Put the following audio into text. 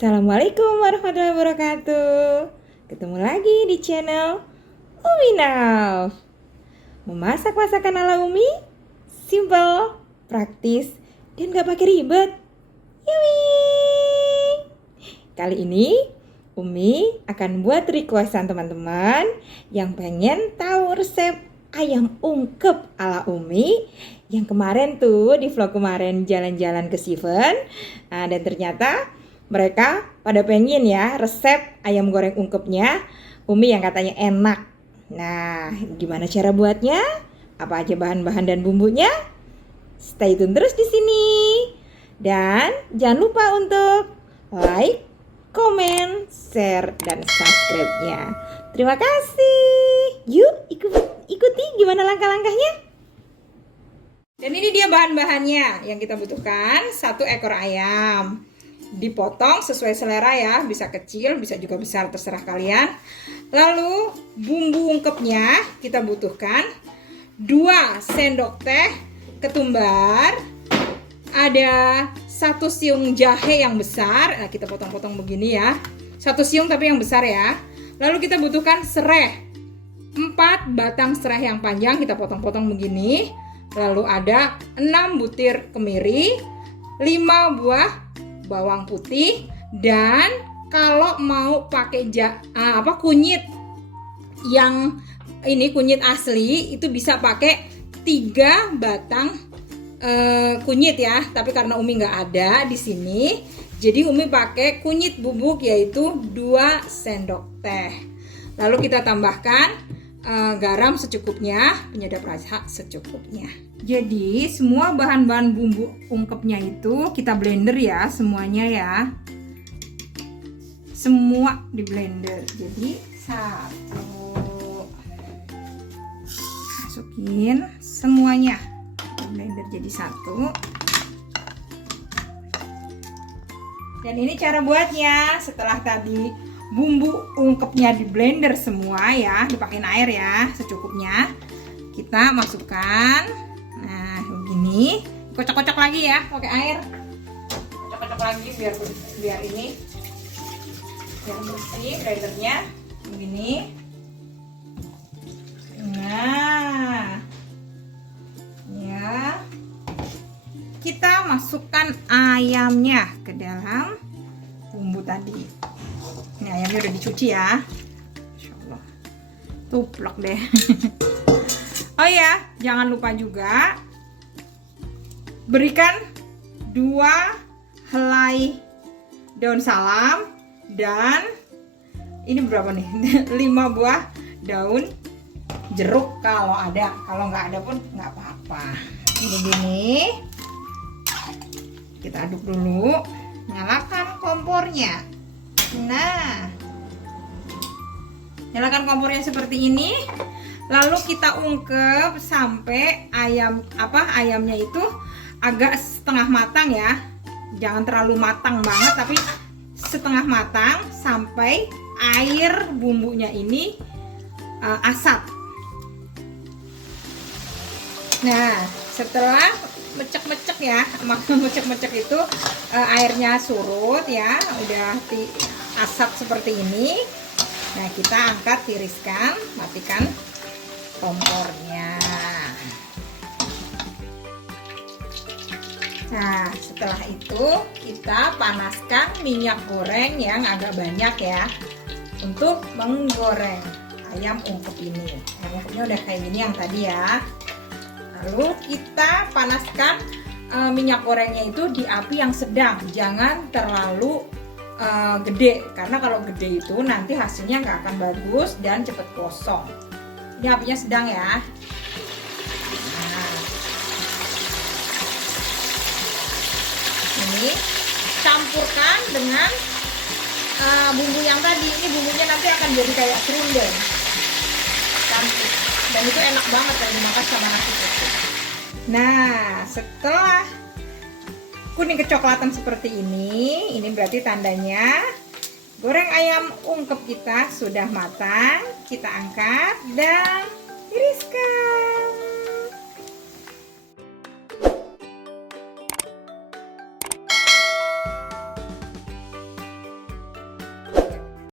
Assalamualaikum warahmatullahi wabarakatuh. Ketemu lagi di channel Umi Now. Memasak masakan ala Umi, simple, praktis, dan gak pakai ribet. Yummy! Kali ini Umi akan buat requestan teman-teman yang pengen tahu resep ayam ungkep ala Umi yang kemarin tuh di vlog kemarin jalan-jalan ke Seven. Dan ternyata mereka pada pengen ya resep ayam goreng ungkepnya Umi yang katanya enak. Nah, gimana cara buatnya? Apa aja bahan-bahan dan bumbunya? Stay tune terus di sini. Dan jangan lupa untuk like, komen, share, dan subscribe-nya. Terima kasih. Yuk ikuti gimana langkah-langkahnya. Dan ini dia bahan-bahannya yang kita butuhkan. 1 ekor ayam. Dipotong sesuai selera ya, bisa kecil, bisa juga besar, terserah kalian. Lalu bumbu ungkepnya kita butuhkan 2 sendok teh ketumbar, ada 1 siung jahe yang besar. Nah, kita potong-potong begini ya, 1 siung tapi yang besar ya. Lalu kita butuhkan serai, 4 batang serai yang panjang kita potong-potong begini. Lalu ada 6 butir kemiri, 5 buah bawang putih, dan kalau mau pakai kunyit yang ini kunyit asli itu bisa pakai 3 batang kunyit ya, tapi karena Umi nggak ada di sini, jadi Umi pakai kunyit bubuk yaitu 2 sendok teh. Lalu kita tambahkan garam secukupnya, penyedap rasa secukupnya. Jadi semua bahan-bahan bumbu ungkepnya itu kita blender ya, semuanya ya, semua di blender. Jadi 1 masukin semuanya di blender jadi 1. Dan ini cara buatnya. Setelah tadi bumbu ungkepnya di blender semua ya, dipakein air ya secukupnya, kita masukkan. Nah begini, kocok-kocok lagi ya pakai air, kocok-kocok lagi biar ini biar bersih blendernya begini. Nah ya, kita masukkan ayamnya ke dalam bumbu tadi. Ini ayamnya udah dicuci ya, Masya Allah, tuplok deh. Oh ya, jangan lupa juga berikan 2 helai daun salam, dan ini berapa nih? 5 buah daun jeruk kalau ada, kalau nggak ada pun nggak apa-apa. Ini gini, kita aduk dulu, nyalakan kompornya. Nah, nyalakan kompornya seperti ini. Lalu kita ungkep sampai ayamnya itu agak setengah matang ya. Jangan terlalu matang banget, tapi setengah matang sampai air bumbunya ini asap. Nah, setelah mecek-mecek ya, mecek-mecek itu airnya surut ya, udah asap seperti ini. Nah, kita angkat, tiriskan, matikan kompornya. Nah, setelah itu kita panaskan minyak goreng yang agak banyak ya, untuk menggoreng ayam ungkep ini. Ayam ungkepnya udah kayak gini yang tadi ya. Lalu kita panaskan minyak gorengnya itu di api yang sedang, jangan terlalu gede, karena kalau gede itu nanti hasilnya nggak akan bagus dan cepet gosong. Ini apinya sedang ya. Nah, ini campurkan dengan bumbu yang tadi. Ini bumbunya nanti akan jadi kayak serundeng, cantik, dan itu enak banget kalau dimakan sama nasi putih. Nah, setelah kuning kecoklatan seperti ini berarti tandanya goreng ayam ungkep kita sudah matang. Kita angkat dan tiriskan.